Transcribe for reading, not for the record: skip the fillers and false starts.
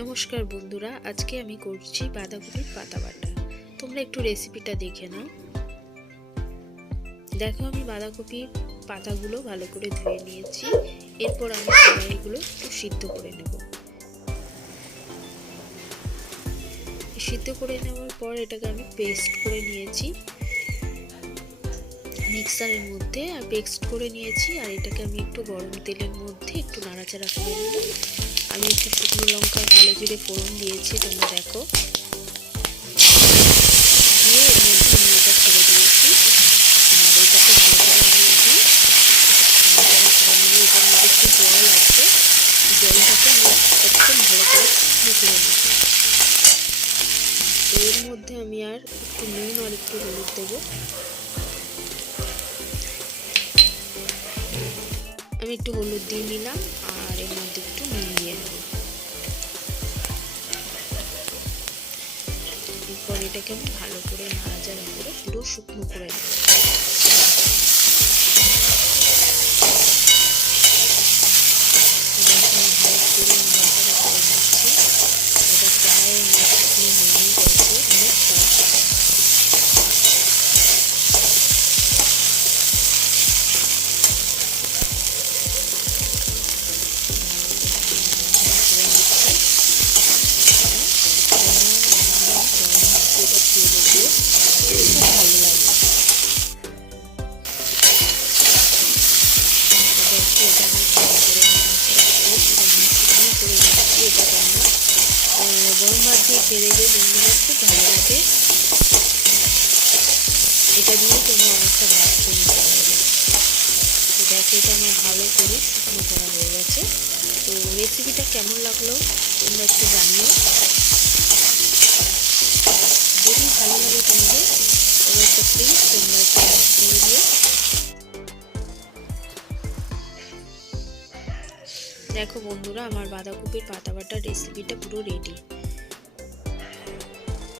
নমস্কার বন্ধুরা, আজকে আমি করছি বাঁধাকপির পাতা বাটা। তোমরা একটু রেসিপিটা দেখে নাও। দেখো, আমি বাঁধাকপির পাতাগুলো ভালো করে ধুয়ে নিয়েছি। এরপর আমি এগুলো একটু সিদ্ধ করে নেব। সিদ্ধ করে নেওয়ার পর এটাকে আমি পেস্ট করে নিয়েছি মিক্সারের মধ্যে, পেস্ট করে নিয়েছি। আর এটাকে আমি একটু গরম তেলের মধ্যে একটু নাড়াচাড়া করে নেব। আমি একটু শুকনো লঙ্কা কালো জিরে ফোড়ন দিয়েছি, তোমরা দেখো। দিয়ে এর মধ্যে আমি এটা ছেড়ে দিয়েছি। আর এটাকে ভালো করে আমি এখন নাড়াচাড়া করে নেব। এটার মধ্যে একটু জল আছে, জলটাকে আমি একদম ভালো করে শুকিয়ে নেব। এর মধ্যে আমি আর একটু নুন আর একটু হলুদ দেবো। আমি একটু হলুদ দিয়ে নিলাম আর এর মধ্যে একটু নুন দিয়ে নেব। এরপর এটাকে আমি ভালো করে নাড়াচাড়া করে পুরো শুকনো করে নেব। গরম ভাত দিয়ে খেলে যে বন্ধুরা খুব ভালো লাগে। এটা দিয়ে তোমরা অনেকটা ভাত খেয়ে নিতে পারবে। তো দেখো, এটা আমার ভালো করে শুকনো করা হয়ে গেছে। তো রেসিপিটা কেমন লাগলো তোমরা একটু জানিও। যদি ভালো লাগে তোমাদের তবে একটা প্লিজ তোমরা একটু লাইক করে দিও। দেখো বন্ধুরা, আমার বাঁধাকপির পাতা বাটার রেসিপিটা পুরো রেডি।